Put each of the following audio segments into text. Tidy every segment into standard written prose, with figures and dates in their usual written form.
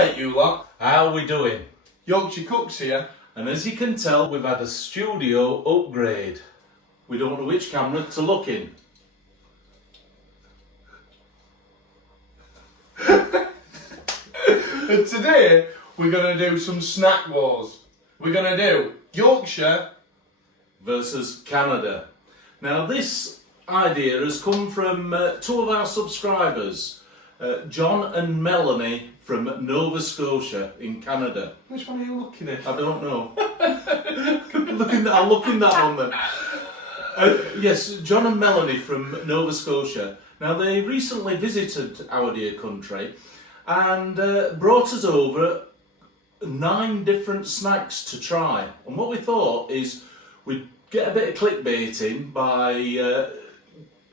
Alright you lot, How are we doing? Yorkshire Cooks here. And as you can tell, we've had a studio upgrade. We don't know which camera to look in. And today we're going to do some snack wars. We're going to do Yorkshire Versus Canada. Now this idea has come from two of our subscribers, John and Melanie from Nova Scotia in Canada. Which one are you looking at? I don't know. I'll look in that one then. Yes, John and Melanie from Nova Scotia. Now they recently visited our dear country and brought us over 9 different snacks to try. And what we thought is we'd get a bit of clickbaiting by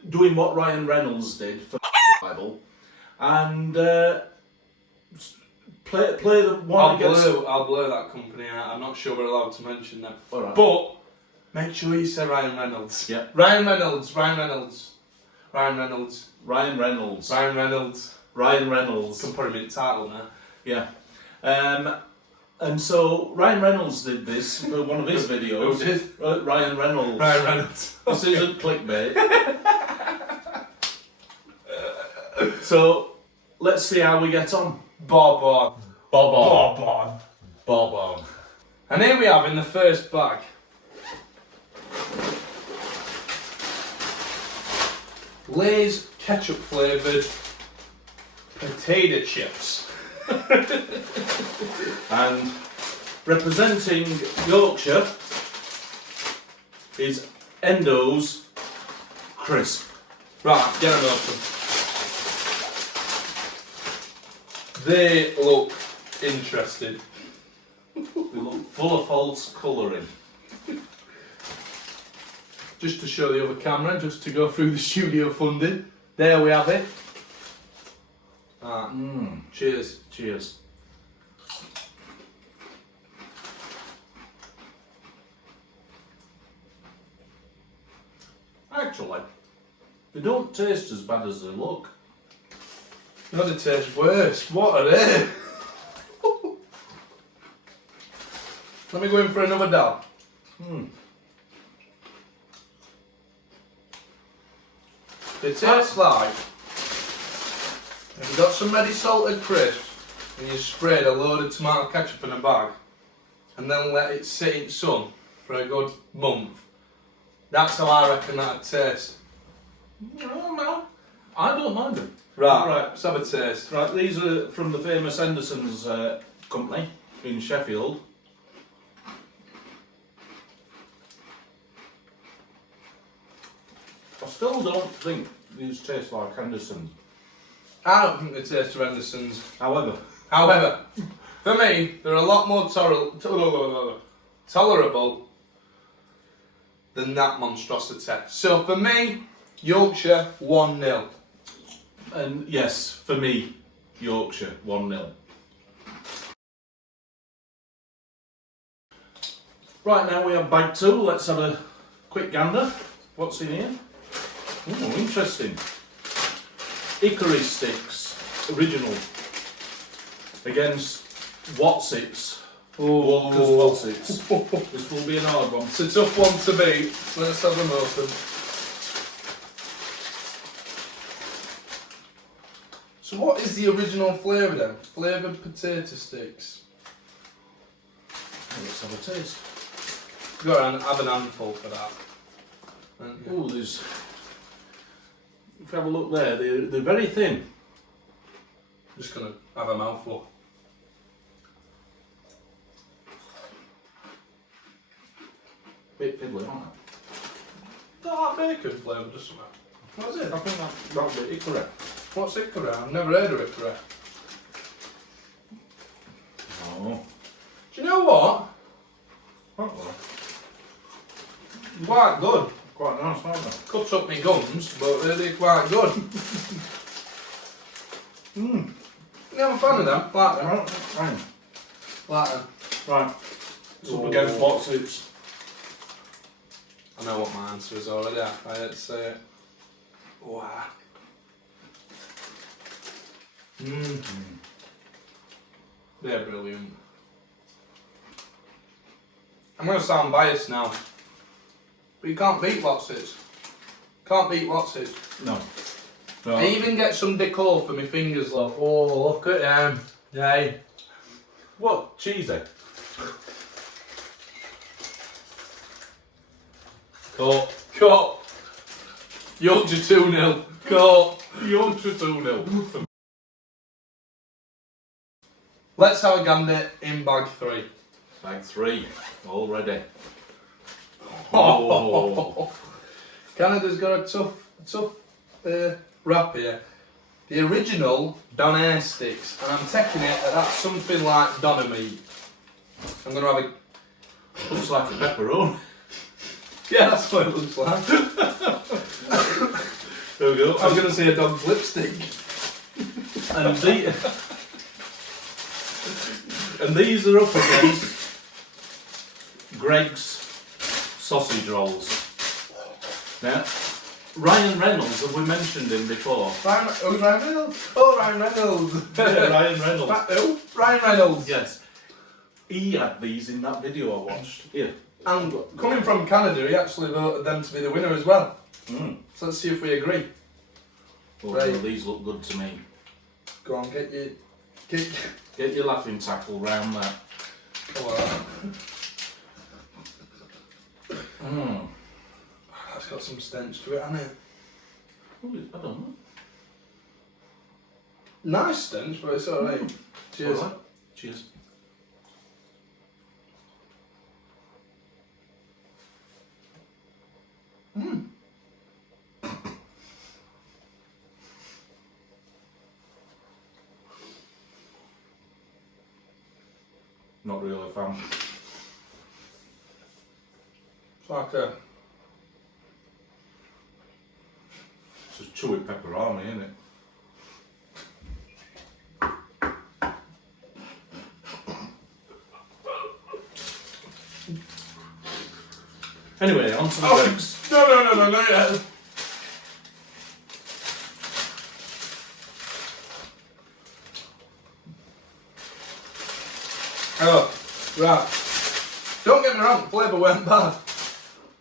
doing what Ryan Reynolds did for Bible and play the one against... I'll blur that company out. I'm not sure we're allowed to mention them. All right. But make sure you say Ryan Reynolds. Yeah. Ryan Reynolds. Ryan Reynolds. Ryan Reynolds. Ryan Reynolds. Ryan Reynolds. Ryan Reynolds. Can put him in title now. Yeah. And so Ryan Reynolds did this for one of his videos. Who did? Ryan Reynolds. Ryan Reynolds. This isn't clickbait. So let's see how we get on. Bob on. Bob on. Bob on. Bob on. And here we have in the first bag Lay's ketchup flavoured potato chips. And representing Yorkshire is Hendo's crisp. Right, get them open. They look interesting. They look full of false colouring. Just to show the other camera, just to go through the studio funding. There we have it. Ah, cheers. Cheers. Actually, they don't taste as bad as they look. No, they taste worse. What are they? Let me go in for another dab. They taste like if you got some ready salted crisps and you sprayed a load of tomato ketchup in a bag and then let it sit in sun for a good month. That's how I reckon that'd taste. No, I don't mind them. Right, let's have a taste. Right, these are from the famous Henderson's company in Sheffield. I still don't think these taste like Henderson's. I don't think they taste of Henderson's. However, For me, they're a lot more tolerable than that monstrosity. So for me, Yorkshire 1-0. and yes, for me, Yorkshire 1-0. Right, now we have bag 2. Let's have a quick gander. What's in here? Oh, interesting. Hickory sticks, original, against Wotsits. Walker's Wotsits. This will be an hard one. It's a tough one to beat. Let's have them open. So what is the original flavour then? Flavoured potato sticks. Let's have a taste. Go on, have an handful for that. Oh, there's... If you have a look there, they're very thin. Just gonna have a mouthful. Bit fiddly, aren't they? That bacon flavour just something. What is it? I think that'll be Hickory. What's Hickory? I've never heard of Hickory. Oh. Do you know what? Uh-oh. Quite good. Quite nice, aren't they? Cut up my gums, but really quite good. Yeah, I'm a fan of them. Like them. Right. Like them. Right. It's up against Wotsits. I know what my answer is already. I had to say it. Wow. They're brilliant. I'm going to sound biased now. But you can't beat Wotsits. Can't beat Wotsits. No. No. I even get some decor for my fingers, love. Oh, look at them. Hey. What? Cheesy? Cut. Cut. Yorkshire 2-0. Cut. Yorkshire 2-0. Let's have a gander in bag 3. Bag 3. Already. Oh. Canada's got a tough wrap here. The original Donair sticks, and I'm taking it that that's something like Donair meat. I'm going to have a... Looks like a pepperoni. Yeah, that's what it looks like. There we go. I was going to say a dog's lipstick. And these are up against Greg's sausage rolls. Now, Ryan Reynolds, have we mentioned him before? Ryan Reynolds? Oh, Ryan Reynolds. Yeah, Ryan Reynolds. Who? Ryan Reynolds. Yes. He had these in that video I watched. Here. And coming from Canada, he actually voted them to be the winner as well. Mm. So let's see if we agree. Well, Right. well, these look good to me. Go on, get Get your laughing tackle round that. Come on. Mm. That's got some stench to it, hasn't it? Ooh, I don't know. Nice stench, but it's alright. Cheers. All right. Cheers. Mm. Not really a fan. It's like a... It's a chewy pepperoni, isn't it? Anyway, on to the drinks. No, yeah. Oh, right. Don't get me wrong, flavour weren't bad.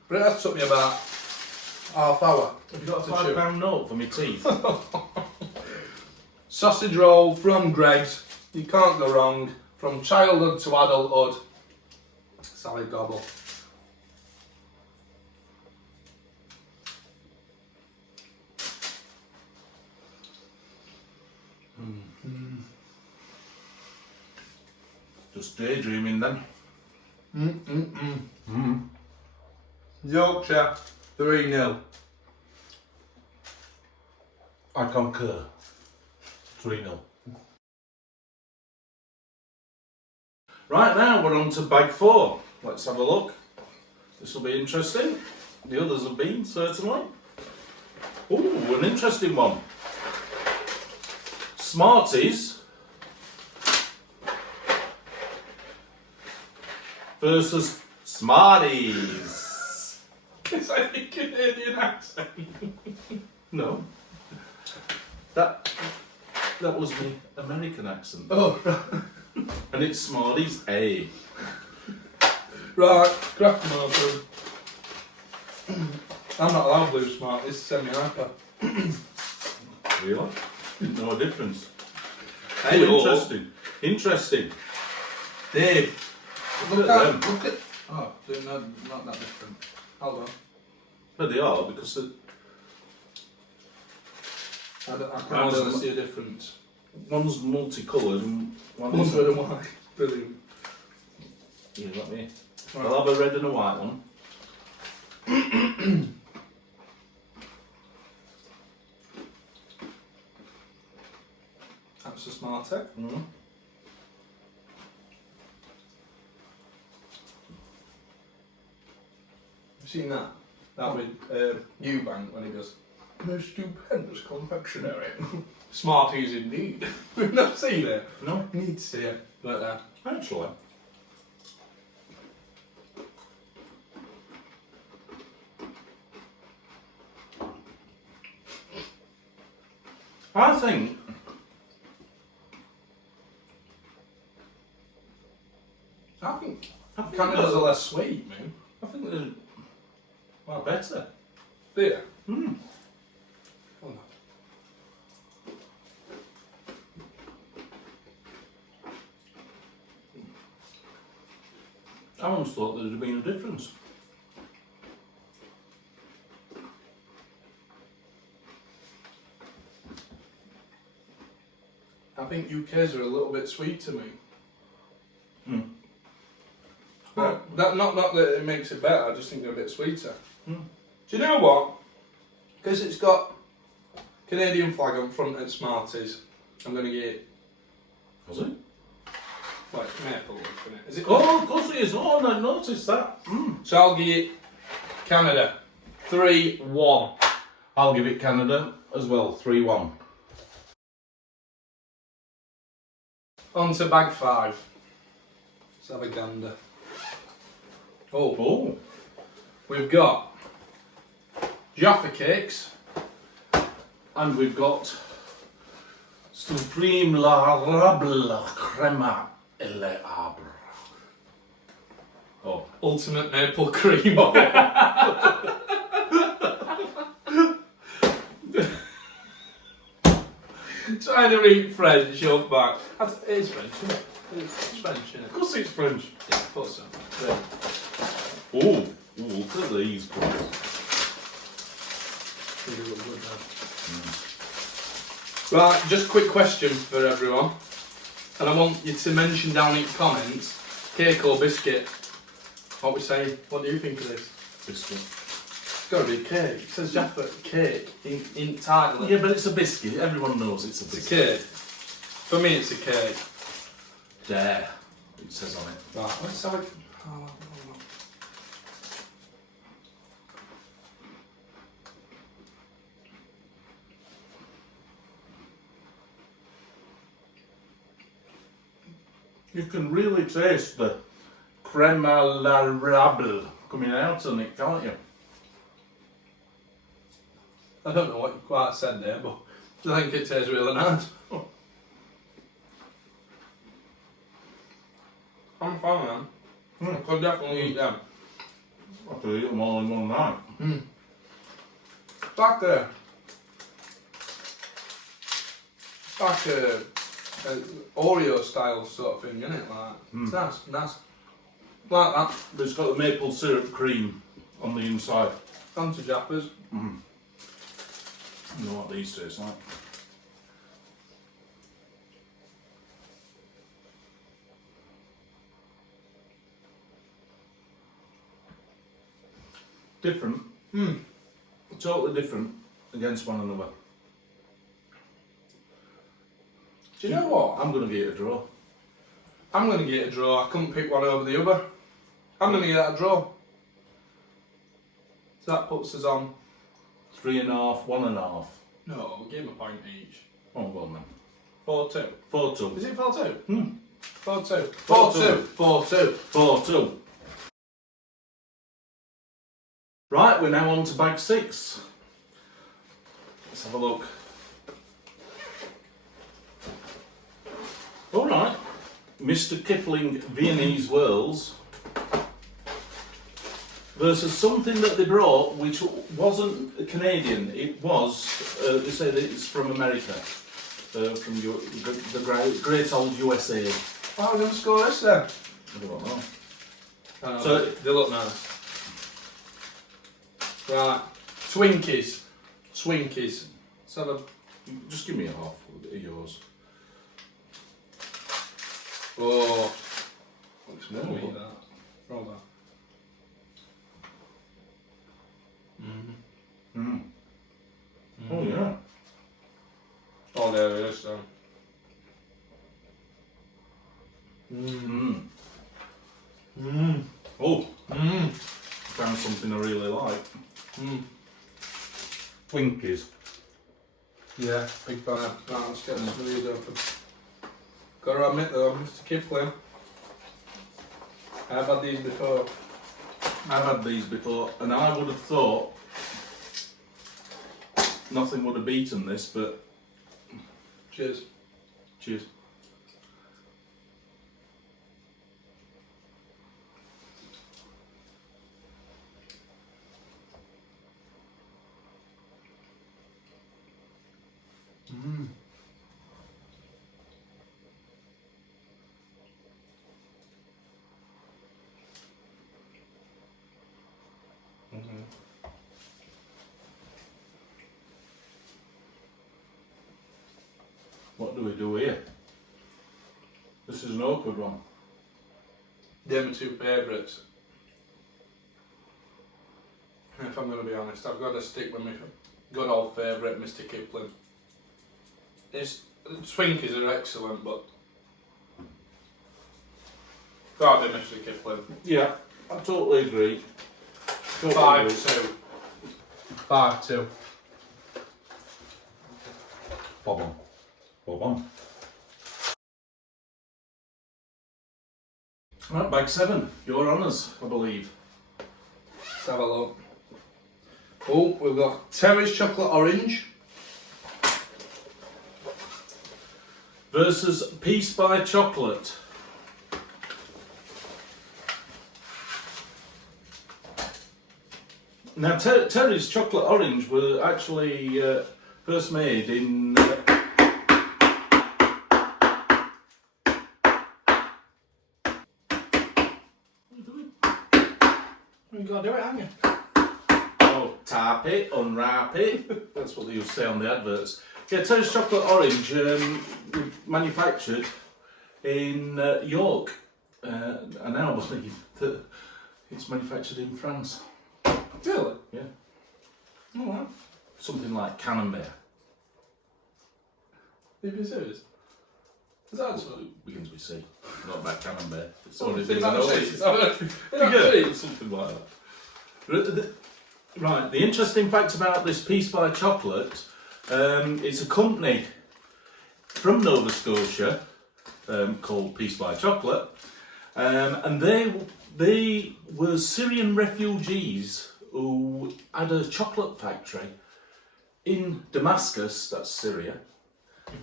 But it has took me about half hour. Have you got a to chew. £5 note for my teeth? Sausage roll from Greg's. You can't go wrong. From childhood to adulthood. Solid gobble. Just daydreaming then. Yorkshire 3-0. I concur. 3-0. Right, now we're on to bag 4. Let's have a look. This will be interesting. The others have been, certainly. Ooh, an interesting one. Smarties versus Smarties. It's like a Canadian accent. No. That was my American accent. Oh, And it's Smarties A. right. Craft them open. I'm not allowed blue smart. This is semi-hyper. Really? Didn't know a difference. Hey, Oh, interesting. Interesting. Dave. Look at them. Look at. Oh, they're not that different. Hold on. But they are because I can't really see a difference. one's multicoloured and One's red and white. Brilliant. Yeah, let me. Right. I'll have a red and a white one. That's a smart tech. Mm. Have you seen that? That with Eubank when he goes, most stupendous confectionery. Smarties indeed. We've not seen it. No, You need to see it. Like that. actually. I think I think think Canada's are less sweet, man. I think they're well better. Yeah. Hmm. Oh, no. I once thought there'd have been a difference. I think UK's are a little bit sweet to me. Hmm. But not that it makes it better, I just think they're a bit sweeter. Hmm. Do you know what? Because it's got Canadian flag on front at Smarties, I'm going to get it. Was it? Well, it's maple leaf, isn't it? Is it? Oh, of course it is. Oh, I noticed that. Mm. So I'll give it Canada 3-1. I'll give it Canada as well, 3-1. On to bag 5. Let's have a gander. Oh. We've got Jaffa cakes. And we've got Supreme La Rable Crema Elle Arbre. Oh. Ultimate maple cream. Trying to read French, up back. It is French, isn't it? It's French, isn't it? Of course it's French. Yeah, I thought so. Yeah. Oh, look at these guys. They look good now. Right, just a quick question for everyone. And I want you to mention down in the comments, cake or biscuit. What we saying? What do you think of this? Biscuit. It's got to be a cake. It says Jaffa cake in title. Yeah, but it's a biscuit. Everyone knows it's a It's a biscuit. cake. For me, it's a cake. Dare, it says on it. Right, let's have it. Oh, You can really taste the creme à la rable coming out on it, can't you? I don't know what you quite said there, but I think it tastes really nice. I'm fine, man. I could definitely eat them. I could eat them all in one night. Like a Oreo style sort of thing, isn't it? Like, it's nice. Like that. But it's got the maple syrup cream on the inside. On to Jaffas. You know what these taste like. Different. Totally different against one another. Do you know what? I'm going to get a draw. I'm going to get a draw. I couldn't pick one over the other. I'm going to get a draw. So that puts us on. 3.5, 1.5. No, we'll give them a point each. Oh, go on then. 4-2. 4-2. Is it 4-2? 4-2. 4-2. 4-2. 4-2. Right, we're now on to bag 6. Let's have a look. Alright, Mr. Kippling Viennese Whirls versus something that they brought which wasn't Canadian, it was, they say that it's from America, from the great old USA. Oh, we're going to score this then. I don't know. So they look nice. Right, Twinkies. So Just give me a half of yours. oh, looks yummy that. Roll that. Oh yeah. Oh, there it is. So. Oh. Found something I really like. Twinkies. Yeah, big fan. Right, let's get some of these open. Gotta admit though, Mr. Kippling, I've had these before. I've had these before, and I would have thought nothing would have beaten this, but Cheers. cheers. What do we do here? This is an awkward one. They're my two favourites. If I'm going to be honest, I've got to stick with my good old favourite, Mr. Kippling. Twinkies are excellent, but gotta be Mr. Kippling. Yeah, I totally agree. Totally agree. 5-2. 5-2. Bob on. Bob on. Right, bag 7. Your honours, I believe. Let's have a look. Oh, we've got Terry's chocolate orange versus Peace by Chocolate. Now, Terry's chocolate orange was actually first made in. You gotta do it, haven't you? Oh, tap it, unwrap it. That's what they used to say on the adverts. Yeah, Terry's chocolate orange manufactured in York, and now I believe that it's manufactured in France. Really? Yeah. Oh wow. Something like Camembert. Are you being serious? Is that actually? It begins with C. Not about Camembert. It's Oh, only it's thing I about know. cheese. Yeah, something like that. Right, the interesting fact about this Peace by Chocolate, it's a company from Nova Scotia called Peace by Chocolate, and they were Syrian refugees who had a chocolate factory in Damascus, that's Syria,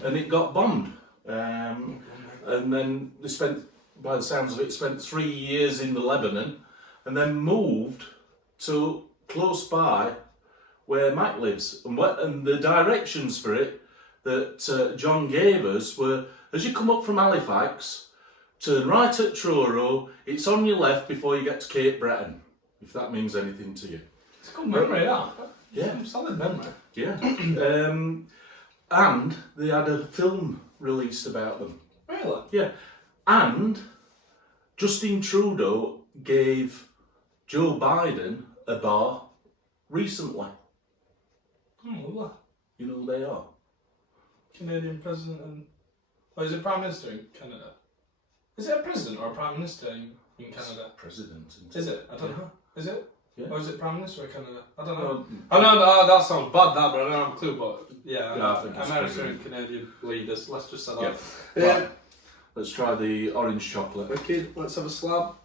and it got bombed. And then they spent, by the sounds of it, spent 3 years in the Lebanon, and then moved to close by where Mac lives. And the directions for it that John gave us were, as you come up from Halifax, turn right at Truro, it's on your left before you get to Cape Breton, if that means anything to you. It's a good memory, that. Yeah. Solid memory. Yeah. And they had a film released about them. Really? Yeah. And Justin Trudeau gave Joe Biden a bar recently. Oh, lovely. You know who they are? Canadian president and... Oh, is it Prime Minister in Canada? Is it a president or a Prime Minister in Canada? President. Isn't Is it? I don't know. Is it? Yeah. Or is it Prime Minister of Canada? I don't know. Well, I know that sounds bad, that, but I don't have a clue. But yeah, I think it's American president. and Canadian leaders. Let's just say that. Yeah. Yeah. Right. Let's try the orange chocolate. Wicked. Let's have a slab.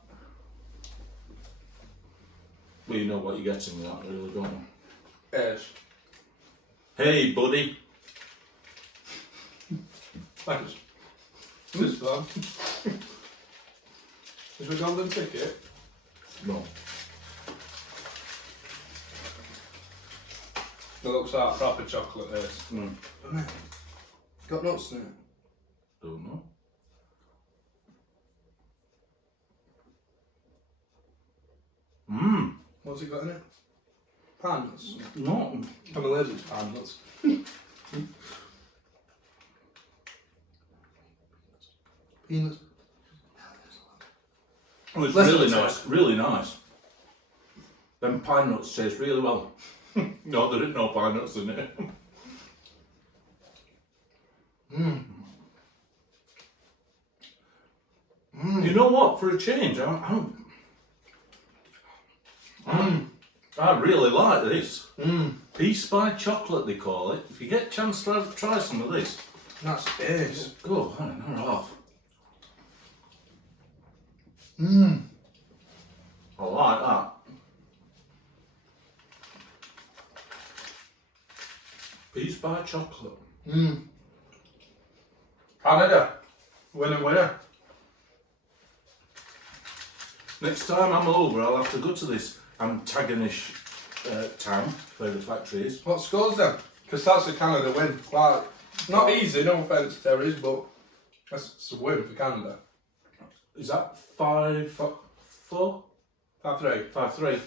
Well, you know what you're getting with that, really, don't you? Yes. Hey, buddy. Thanks. This fun. Is we golden ticket? No. It looks like proper chocolate, this. Mm. Doesn't it? Got nuts in it. Don't know. Mmm. What's it got in it? Pine nuts. No. I'm allergic to pine nuts. Peanuts. Oh, it's Less really than nice. Really nice. Them pine nuts taste really well. No, there ain't no pine nuts in it. Mmm. Mm. You know what? For a change, I really like this. Mmm. Peace by Chocolate, they call it. If you get a chance to try some of this, That's ace. go an hour and a half. Mmm. I like that. Peace by Chocolate. Mmm. Canada. Winner, winner. Next time I'm over, I'll have to go to this antagonish town where the factory is. What scores then? Because that's a Canada win. Like, not easy, no offence to Terry's, but that's a win for Canada. Is that 5-4? 5-3. 5-3.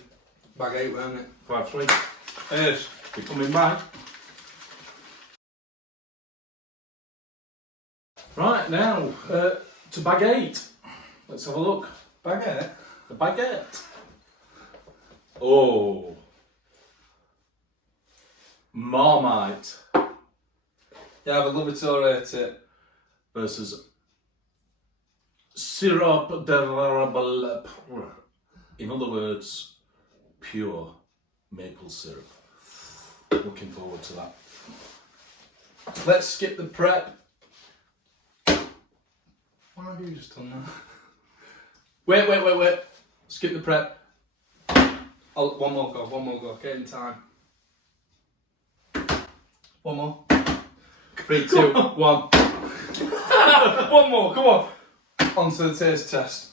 Bag 8, weren't it? 5-3. Yes. You coming back? now to bag 8. Let's have a look. Baguette? The baguette. Oh. Marmite Yeah, I would love it to rate it. versus syrup d'érable. In other words, pure maple syrup. Looking forward to that. Let's skip the prep. Why have you just done that? Wait. Skip the prep. Oh, one more go. Get in time. One more. 3, 2, 1. One more, come on. On to the taste test.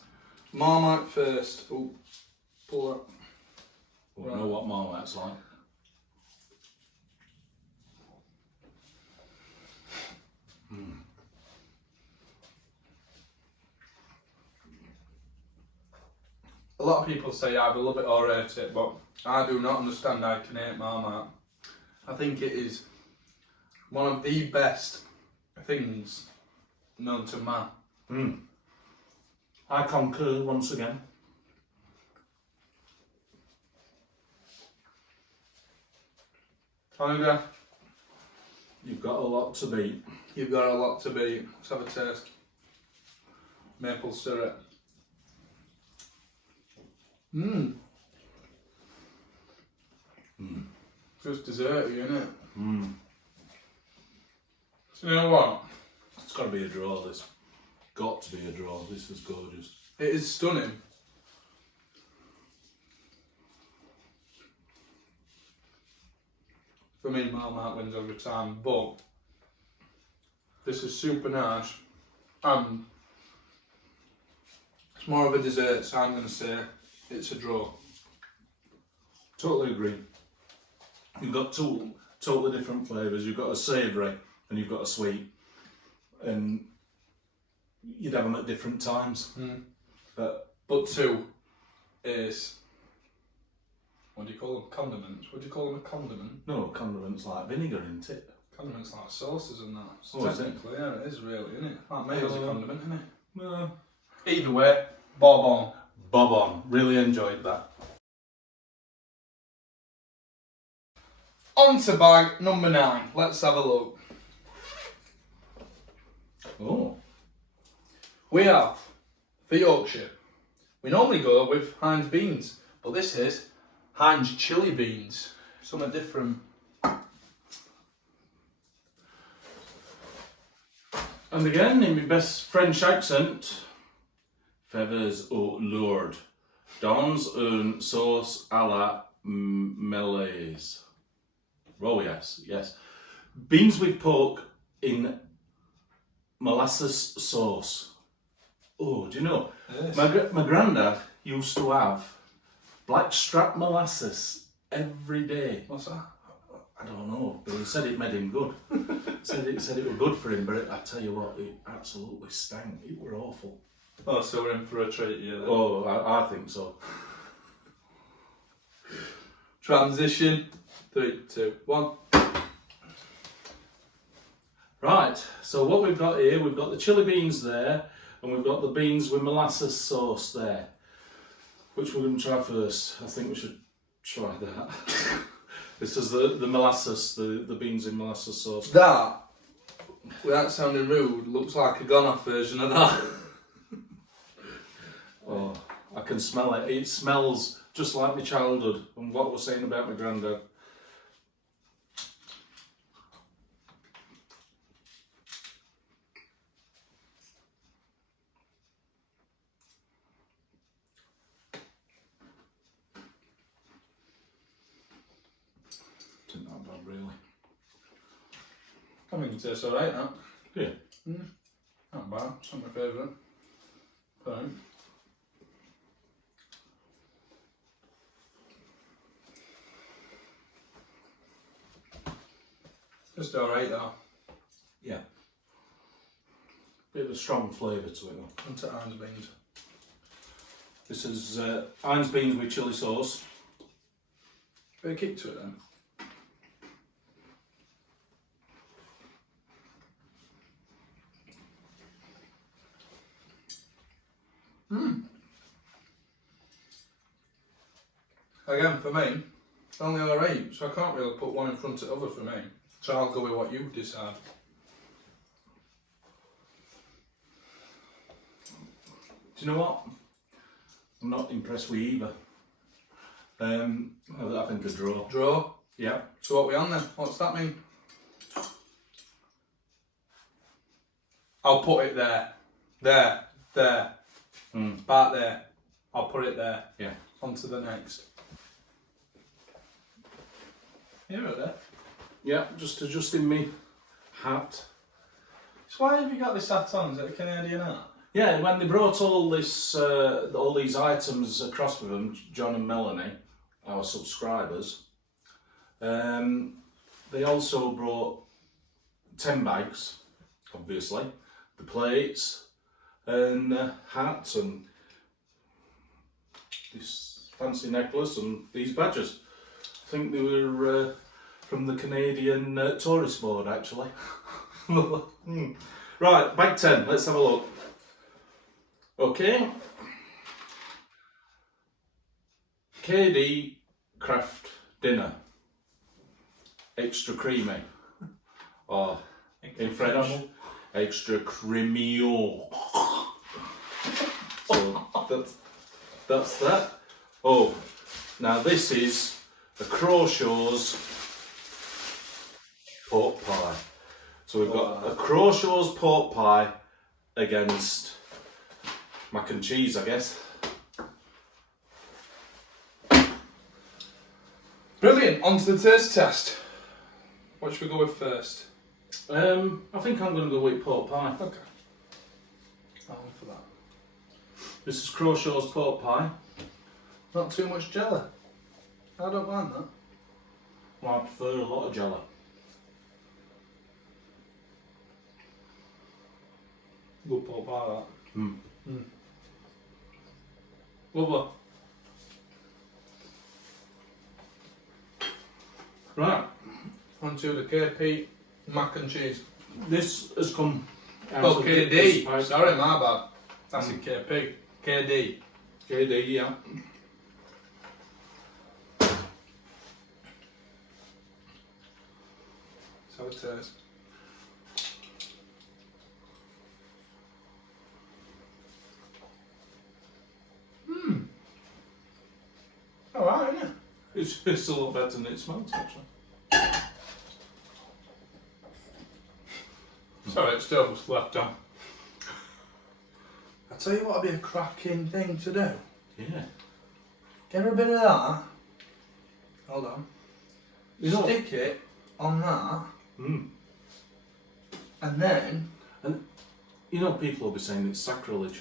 Marmite first. Oh, pull that. We know what Marmite's like. A lot of people say either love it or hate it, but I do not understand how I can hate Marmite. I think it is one of the best things known to man. I concur once again. Tiger, You've got a lot to beat. you've got a lot to beat. Let's have a taste. Maple syrup. Just desserty, isn't it? So you know what? It's got to be a draw, this. Got to be a draw. This is gorgeous. It is stunning. For me, Marmite wins every time, but this is super nice, and it's more of a dessert, so I'm going to say it's a draw. Totally agree. You've got two totally different flavours. You've got a savoury and you've got a sweet, and you'd have them at different times. But two is, what do you call them? Condiments. Would you call them a condiment? No, condiments like vinegar, isn't it? Condiments like sauces and that. Oh, is it? Technically, yeah, it is really, isn't it? Like mayo's a condiment, isn't it? No. Either way, bob on. Bob on. Really enjoyed that. On to bag number 9. Let's have a look. Oh. We have, for Yorkshire, we normally go with Heinz beans, but this is Heinz chili beans. Something different. And again, in my best French accent, feathers au lourd, dans une sauce à la Molasses. Oh yes. Beans with pork in molasses sauce. Oh, do you know? Yes. My granddad used to have blackstrap molasses every day. What's that? I don't know, but he said it made him good. said it was good for him, but I tell you what, it absolutely stank. It were awful. Oh, so we're in for a treat here then. Oh, I think so. Transition. 3, 2, 1. Right, so what we've got here, we've got the chili beans there, and we've got the beans with molasses sauce there. Which we're going to try first? I think we should try that. This is the molasses, the beans in molasses sauce. That, without sounding rude, looks like a gone-off version of that. Oh, I can smell it. It smells just like my childhood and what we're saying about my granddad. Isn't that bad, really? I think it tastes alright, that. Yeah. Not bad. It's not my favourite. Fine. Just alright, though. Yeah. Bit of a strong flavour to it though. Into Heinz beans. This is Heinz beans with chilli sauce. Bit of kick to it then. Again, for me, only are 8, so I can't really put one in front of the other for me. So I'll go with what you decide. Do you know what? I'm not impressed with either. I think a draw. Draw? Yeah. So what are we on then? What's that mean? I'll put it there. There. Back there. I'll put it there. Yeah. On to the next. You're right there. Yeah, just adjusting me hat. So why have you got this hat on? Is it a Canadian hat? Yeah, when they brought all these items across with them, John and Melanie, our subscribers, they also brought 10 bags, obviously, the plates and hats and this fancy necklace and these badges. I think they were from the Canadian Tourist Board, actually. Right, bag 10, let's have a look. Okay. KD Kraft dinner. Extra creamy. Or in French, extra creamy. So that's that. Oh, now this is the Crawshaw's pork pie. So we've got a Crawshaw's pork pie against mac and cheese, I guess. Brilliant, on to the taste test. What should we go with first? I think I'm going to go with pork pie. Okay. I'm for that. This is Crawshaw's pork pie. Not too much jelly. I don't mind that. Well, I prefer a lot of jelly. Good pork pie, that. Mm. Lovely. Right, On to the KP mac and cheese. this has come out Oh, of KD. this pipe. Sorry, my bad. That's a KP. KD. KD, yeah. Let's have a taste. Alright, isn't it? It's a lot better than it smells, actually. Sorry, it's still just left on. I tell you what would be a cracking thing to do. Yeah. Get her a bit of that. Hold on. You know, Stick it on that. And then... and you know, people will be saying it's sacrilege.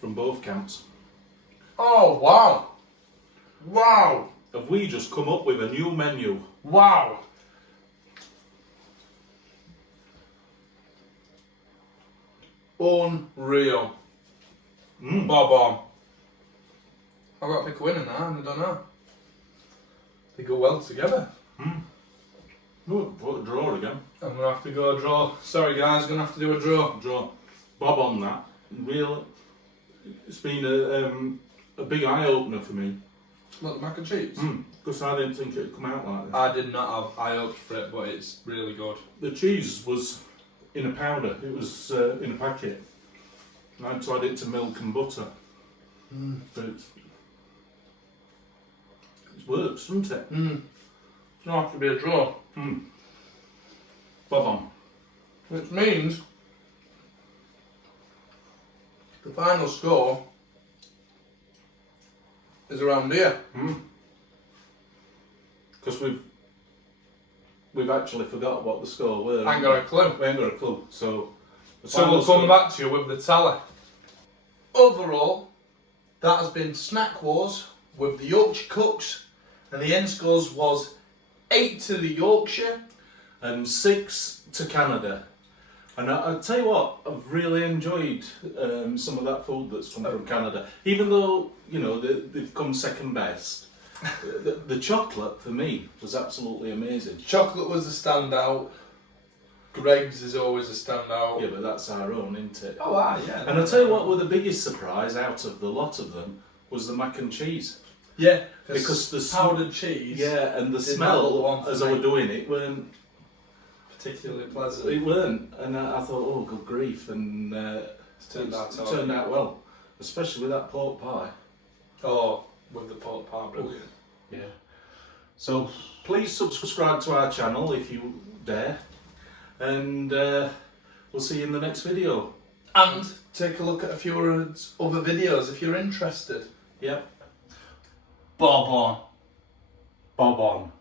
From both camps. Oh, wow. Wow. Have we just come up with a new menu? Wow. Unreal. Bob on. I've got to pick a winner now, and I don't know. They go well together. No, put a draw again. I'm going to have to go draw. Sorry guys, going to have to do a draw. Draw. Bob on that. Real. It's been a big eye opener for me. What, the mac and cheese? Because I didn't think it'd come out like this. I did not have high hopes for it, but it's really good. The cheese was in a powder. It was in a packet. And I tried it to milk and butter. But it works, doesn't it? It's going to have to be a draw. Bob on. Which means the final score is around here. Because we've actually forgot what the score were. I ain't got a clue. We ain't got a clue. So We'll come back to you with the tally. Overall, that has been Snack Wars with the Yorkshire Cooks, and the end scores was 8 to the Yorkshire and 6 to Canada. And I'll tell you what, I've really enjoyed some of that food that's come from Canada. Even though, you know, they've come second best. The chocolate, for me, was absolutely amazing. Chocolate was the standout. Greg's is always a standout. Yeah, but that's our own, isn't it? Oh, yeah. And I'll tell you what, were the biggest surprise out of the lot of them was the mac and cheese. Yeah, Because the powdered cheese. Yeah, and the did not look smell one for as I me. were doing it weren't Particularly pleasant. It weren't, and I thought, oh, good grief, and It's turned out turned out well, especially with that pork pie. Oh, with the pork pie, brilliant. Yeah. So please subscribe to our channel if you dare, and we'll see you in the next video. And take a look at a few other videos if you're interested. Yep. Bob on. Bob on.